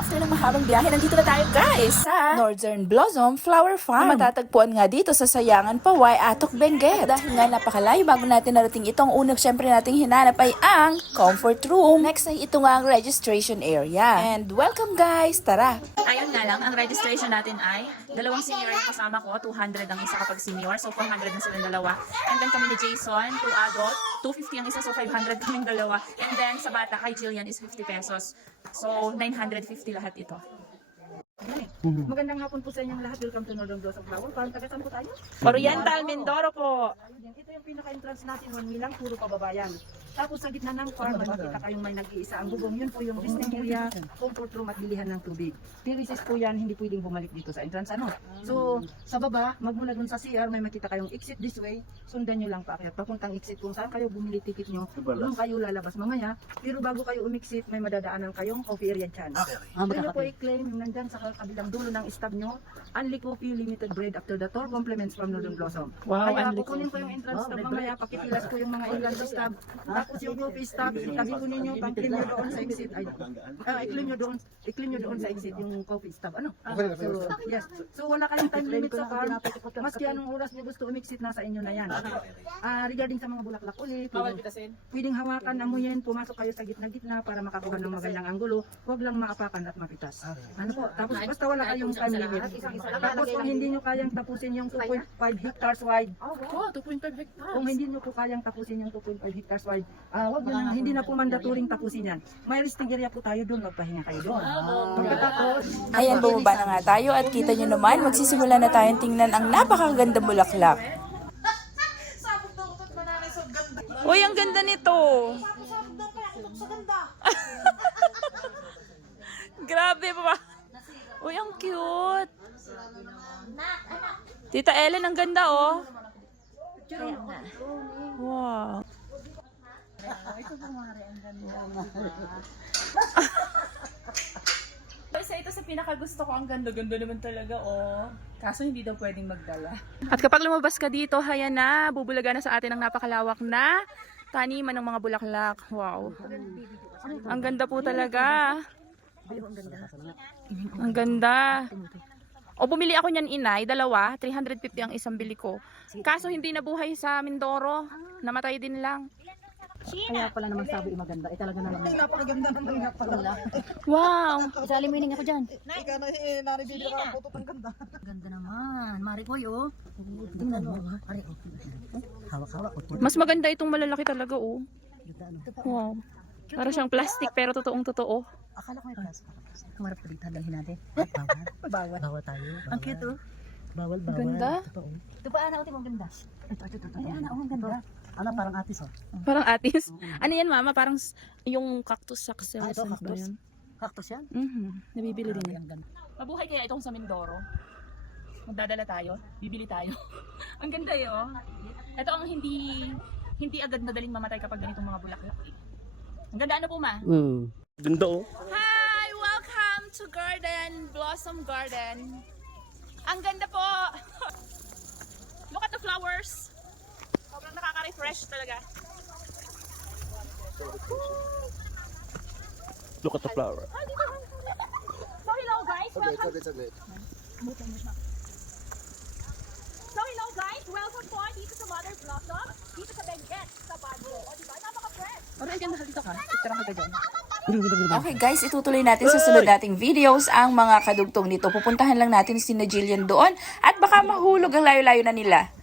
After ng mahabang biyahe, nandito na tayo guys sa Northern Blossom Flower Farm. Matatagpuan nga dito sa Sayangan, Paway, Atok, Benguet. At dahil nga napakalayo bago natin narating ito, ang unang syempre nating hinanap ay ang comfort room. Next ay ito nga ang registration area. And welcome guys, tara! Ayun nga lang, ang registration natin ay dalawang senior yung kasama ko, 200 ang isa kapag senior, so 400 na silang dalawa. And then kami ni Jason, 2 adult, 250 ang isa, so 500 kaming dalawa. And then sa bata kay Jillian is 50 pesos. So 950 lahat ito. Magandang hapon po sa inyong lahat. Welcome to Northern Blossom Flower Farm. Taga-saan po tayo? Oriental Mindoro po. Ito yung pinaka-entrance natin. 1 lang, puro kababayan. Tapos sa gitna ng farm, makikita kayong may nag-iisa ang bubong. Yun po yung resting area, comfort room at bilihan ng tubig. Terraces po yan, hindi pwedeng bumalik dito sa entrance. So, sa baba, magmula dun sa CR, may makita kayong exit this way. Sundan nyo lang paakyat. Papuntang exit kung saan kayo bumili ticket nyo, doon kayo lalabas mamaya. Pero bago kayo umexit, may madadaanan kayong coffee area dyan. Pwede nyo po i-claim yung nandyan sa kabilang dulo ng stop nyo. Only coffee, limited bread after the tour, compliments from Northern Blossom. Wow, Kaya only kukunin ko yung entrance stop mamaya, pakipilas ko yung mga entrance stop. Tapos yung coffee stop, itabi ko ninyo, pang-claim nyo doon sa exit. I-claim nyo doon sa exit yung coffee stop. So, yes. So, wala kayong time limit sa farm. Maski anong oras nyo gusto umexit, nasa inyo na yan. Regarding sa mga bulaklak ulit, pwedeng hawakan, amuyin, pumasok kayo sa gitna-gitna para makakuha ng magandang anggulo. Huwag lang maapakan at mapitas. Tapos basta wala kayong time limit. Tapos kung hindi nyo kayang tapusin yung 2.5 hectares wide, kung hindi nyo po kayang tapusin yung 2.5 hectares wide, wag nyo na, hindi na po mandatoring tapusin yan. May resting area po tayo doon, magpahinga kayo doon. Pagkatapos, Ayan, bumaba na nga tayo at kita nyo naman, magsisimula na tayong tingnan ang napakaganda bulaklak. Uy, ang ganda nito. Grabe pa. Uy, ang cute. Tita Ellen, ang ganda oh. Wow. Isa ito sa pinakagusto ko. Ang ganda-ganda naman talaga oh. Kaso hindi daw pwedeng magdala. At kapag lumabas ka dito, haya na, bubulaga na sa atin ang napakalawak na taniman ng mga bulaklak. Wow. Ang ganda po talaga. Ang ganda. O bumili ako niyan inay, dalawa, 350 ang isang bili ko. Kaso hindi nabuhay sa Mindoro, namatay din lang. Kaya pala naman sabi maganda. Talaga naman. ay napakaganda naman nga pala. Wow. Isali mo hining ako dyan. Ika na naribili ka ang puto, ang ganda. Ganda naman. Marikoy oh. Tingnan mo. Ari oh. Hawak-hawak. Mas maganda itong malalaki talaga oh. Wow. Para siyang plastic pero totoong totoo. Akala ko may plastic. Kumarap ka dito. Dalhin natin. Bawal. Bawal. Bawal tayo. Ang cute oh. Bawal. Ganda. Ito pa ana uti mo ganda. Ito. Ay ana ang ganda. Ano parang atis oh. Parang atis. Ano yan mama? Parang yung cactus success. Ito Ano ba cactus. yun? Cactus yan? Nabibili din yan. Ang ganda. Mabuhay kaya itong sa Mindoro? Magdadala tayo? Bibili tayo? Ang ganda yun. Ito ang hindi agad madaling mamatay kapag ganitong mga bulaklak. Ang ganda ano po ma? Ganda oh. Hi! Welcome to Garden, Blossom Garden. Ang ganda po! Look at the flowers! Sobrang nakaka-refresh talaga. Look at the flower. So hello guys, welcome. So hello guys, welcome po dito sa Mother Blossom, dito sa Benguet, sa Baguio. O diba, napaka-fresh. Parang ganda dito ka. Picture ka dyan. Okay guys, itutuloy natin sa sunod nating videos ang mga kadugtong nito. Pupuntahan lang natin si Jillian doon at baka mahulog ang layo-layo na nila.